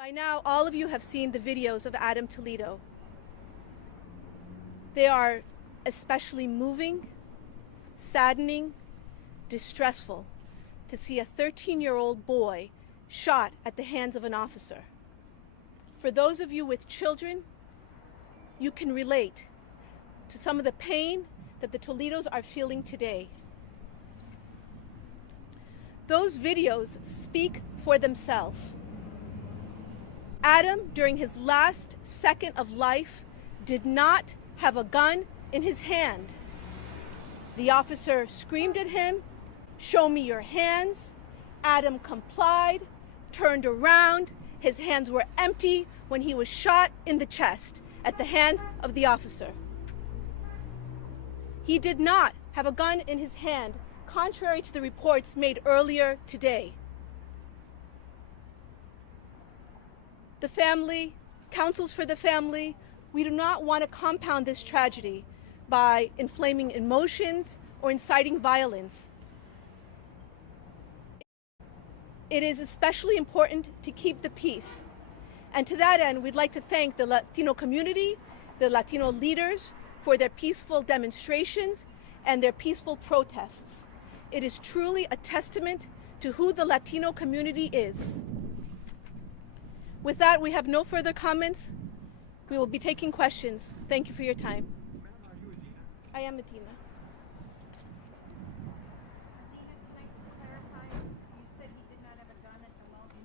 By now, all of you have seen the videos of Adam Toledo. They are especially moving, saddening, distressful to see a 13-year-old boy shot at the hands of an officer. For those of you with children, you can relate to some of the pain that the Toledos are feeling today. Those videos speak for themselves. Adam, during his last second of life, did not have a gun in his hand. The officer screamed at him, "Show me your hands." Adam complied, turned around. His hands were empty when he was shot in the chest at the hands of the officer. He did not have a gun in his hand, contrary to the reports made earlier today. The family, counsels for the family, we do not want to compound this tragedy by inflaming emotions or inciting violence. It is especially important to keep the peace. And to that end, we'd like to thank the Latino community, the Latino leaders for their peaceful demonstrations and their peaceful protests. It is truly a testament to who the Latino community is. With that, we have no further comments. We will be taking questions. Thank you for your time. Madam, are you Adeena? I am Adeena. Adeena, can I clarify? You said he did not have a gun in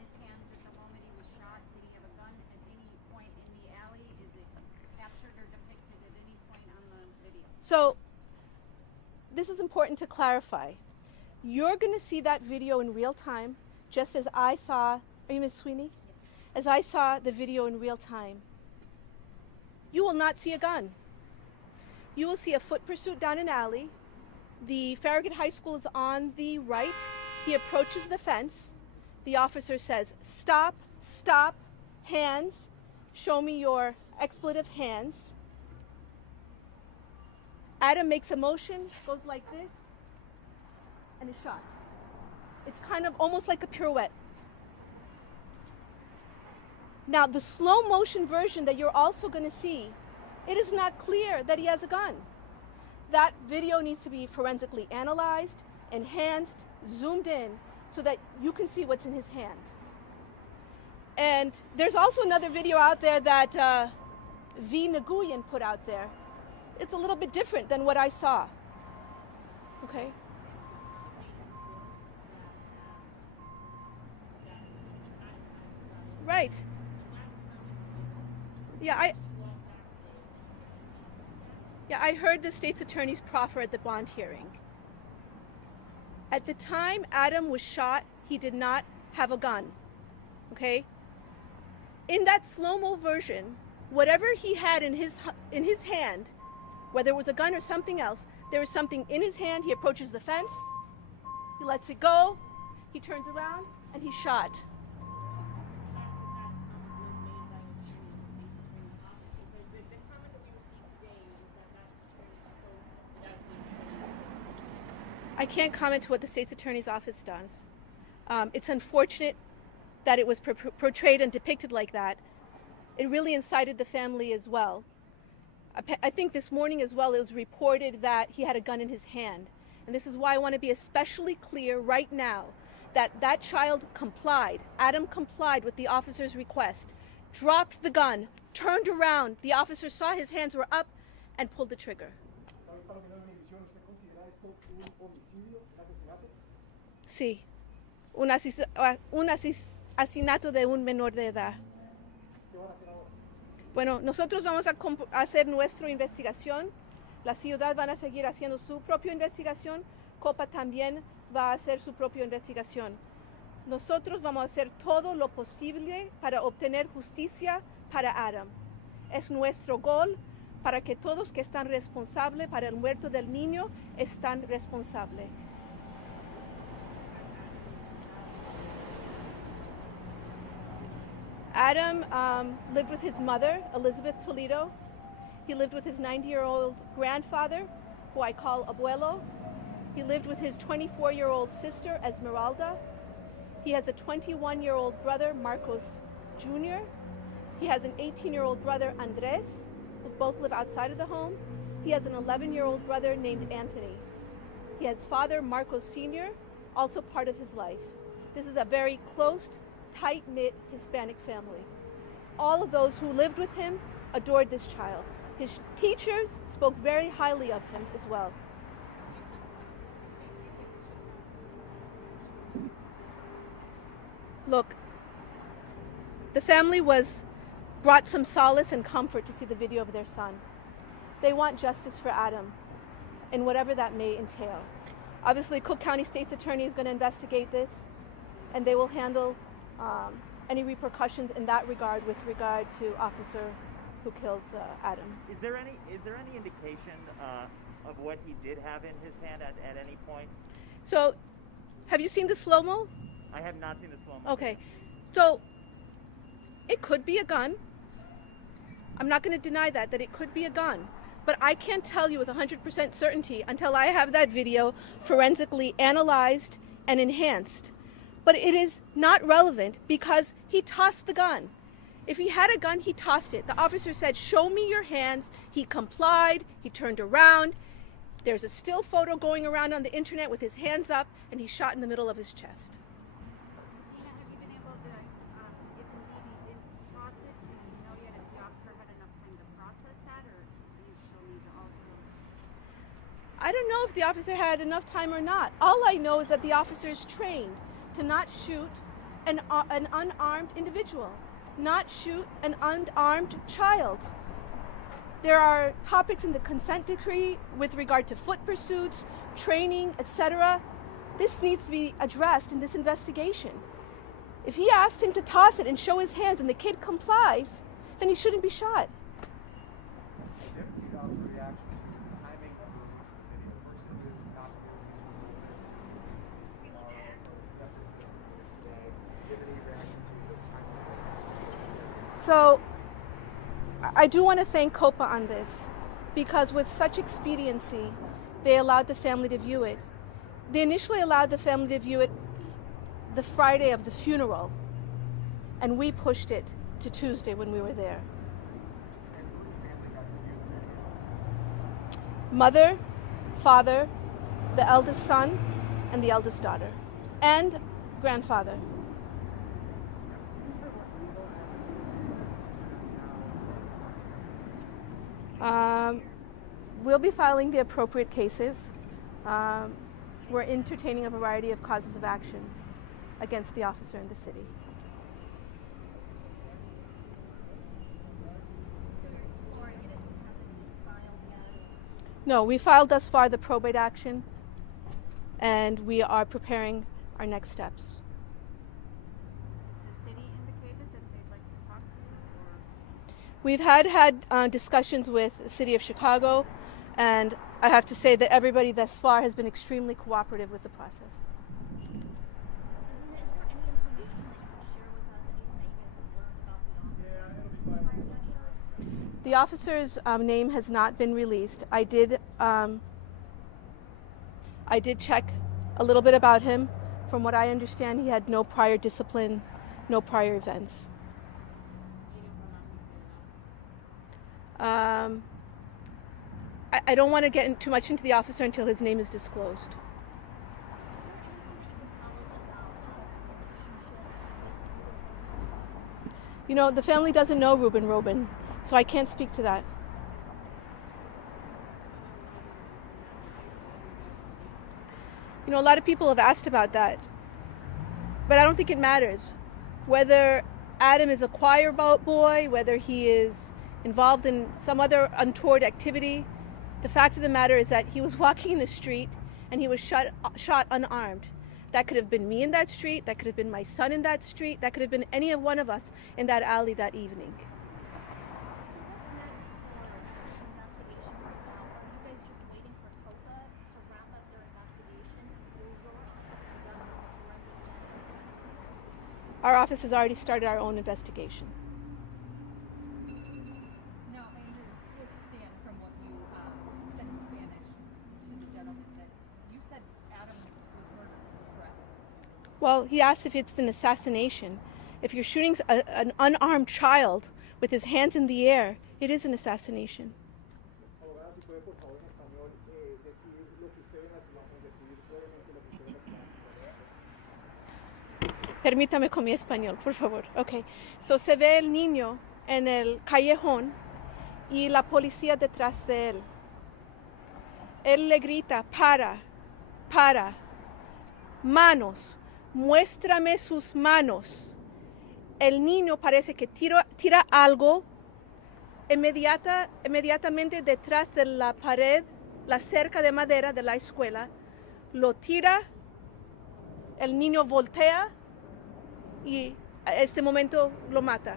his hands at the moment he was shot. Did he have a gun at any point in the alley? Is it captured or depicted at any point on the video? So, this is important to clarify. You're going to see that video in real time, just as I saw. Are you Ms. Sweeney? As I saw the video in real time. You will not see a gun. You will see a foot pursuit down an alley. The Farragut High School is on the right. He approaches the fence. The officer says, "Stop, stop, hands. Show me your expletive hands." Adam makes a motion, goes like this, and is shot. It's kind of almost like a pirouette. Now, the slow motion version that you're also going to see, it is not clear that he has a gun. That video needs to be forensically analyzed, enhanced, zoomed in, so that you can see what's in his hand. And there's also another video out there that V. Nguyen put out there. It's a little bit different than what I saw. Okay? Right. Yeah, I heard the state's attorney's proffer at the bond hearing. At the time Adam was shot, he did not have a gun, okay? In that slow-mo version, whatever he had in his hand, whether it was a gun or something else, there was something in his hand. He approaches the fence, he lets it go, he turns around, and he's shot. I can't comment to what the state's attorney's office does. It's unfortunate that it was portrayed and depicted like that. It really incited the family as well. I think this morning as well, it was reported that he had a gun in his hand. And this is why I want to be especially clear right now that that child complied. Adam complied with the officer's request, dropped the gun, turned around. The officer saw his hands were up and pulled the trigger. Sí, un asesinato de un menor de edad. Bueno, nosotros vamos a hacer nuestra investigación. La ciudad van a seguir haciendo su propia investigación. COPA también va a hacer su propia investigación. Nosotros vamos a hacer todo lo posible para obtener justicia para Adam. Es nuestro gol para que todos que están responsables para el muerto del niño están responsables. Adam lived with his mother, Elizabeth Toledo. He lived with his 90-year-old grandfather, who I call Abuelo. He lived with his 24-year-old sister, Esmeralda. He has a 21-year-old brother, Marcos Jr. He has an 18-year-old brother, Andres, who both live outside of the home. He has an 11-year-old brother named Anthony. He has father, Marcos Sr., also part of his life. This is a very close, tight-knit Hispanic family. All of those who lived with him adored this child. His teachers spoke very highly of him as well. Look, the family brought some solace and comfort to see the video of their son. They want justice for Adam, and whatever that may entail. Obviously, Cook County State's Attorney is going to investigate this, and they will handle any repercussions in that regard with regard to officer who killed Adam. Is there any indication of what he did have in his hand at any point? So, have you seen the slow-mo? I have not seen the slow-mo. Okay, so it could be a gun. I'm not going to deny that it could be a gun. But I can't tell you with 100% certainty until I have that video forensically analyzed and enhanced. But it is not relevant because he tossed the gun. If he had a gun, he tossed it. The officer said, "Show me your hands." He complied. He turned around. There's a still photo going around on the internet with his hands up, and he shot in the middle of his chest. Have you been able to, if indeed he did toss it, do you know yet if the officer had enough time to process that, or do you still need to also? I don't know if the officer had enough time or not. All I know is that the officer is trained to not shoot an unarmed individual, not shoot an unarmed child. There are topics in the consent decree with regard to foot pursuits, training, etc. This needs to be addressed in this investigation. If he asked him to toss it and show his hands and the kid complies, then he shouldn't be shot. So I do want to thank COPA on this, because with such expediency, they allowed the family to view it. They initially allowed the family to view it the Friday of the funeral, and we pushed it to Tuesday when we were there. Mother, father, the eldest son, and the eldest daughter, and grandfather. We'll be filing the appropriate cases. We're entertaining a variety of causes of action against the officer in the city. So you're exploring it, it hasn't been filed yet? No, we filed thus far the probate action, and we are preparing our next steps. Has the city indicated that they'd like to talk to you, or? We've had discussions with the city of Chicago, and I have to say that everybody thus far has been extremely cooperative with the process. Adeena, is there any information that you can share with us, anything that you guys have learned about the officer? The officer's name has not been released. I did check a little bit about him. From what I understand, he had no prior discipline, no prior events. I don't want to get too much into the officer until his name is disclosed. Is there anything that you can tell us about Adam's relationship with You know, the family doesn't know Ruben Robin, so I can't speak to that. You know, a lot of people have asked about that, but I don't think it matters. Whether Adam is a choir boy, whether he is involved in some other untoward activity, the fact of the matter is that he was walking in the street and he was shot unarmed. That could have been me in that street, that could have been my son in that street, that could have been any one of us in that alley that evening. So what's next for our investigation right now? Are you guys just waiting for COPA to wrap up their investigation? Our office has already started our own investigation. Now, I understand from what you said in Spanish to the gentleman that you said Adam was murdered, correct? Well, he asked if it's an assassination, If you're shooting an unarmed child with his hands in the air, it is an assassination. Abogada, si puede por favor en español decir lo que usted ve en las imágenes, describir brevemente lo que usted ve en las imágenes. Permítame con mi español, por favor. Okay. So se ve el niño en el callejón y la policía detrás de él. Él le grita, para, manos, muéstrame sus manos. El niño parece que tira algo inmediatamente detrás de la pared, la cerca de madera de la escuela, lo tira, el niño voltea y a este momento lo mata.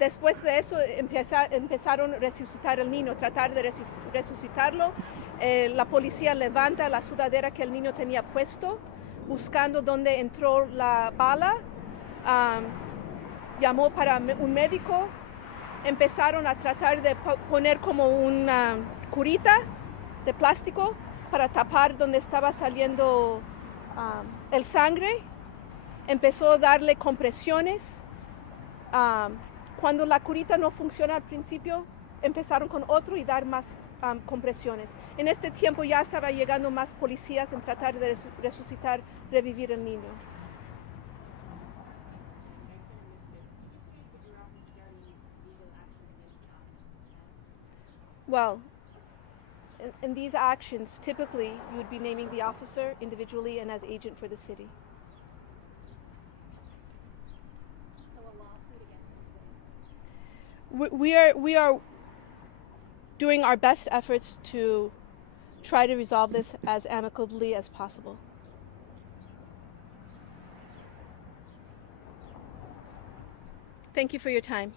Después de eso empezaron a resucitar al niño, tratar de resucitarlo. La policía levanta la sudadera que el niño tenía puesto, buscando dónde entró la bala. Llamó para un médico. Empezaron a tratar de poner como una curita de plástico para tapar donde estaba saliendo el sangre. Empezó a darle compresiones. Cuando la curita no funciona al principio, empezaron con otro y dar más compresiones. En este tiempo ya estaba llegando más policías en tratar de resucitar, revivir al niño. Well, in these actions, typically you would be naming the officer individually and as agent for the city. So a lawsuit against the city. We are doing our best efforts to try to resolve this as amicably as possible. Thank you for your time.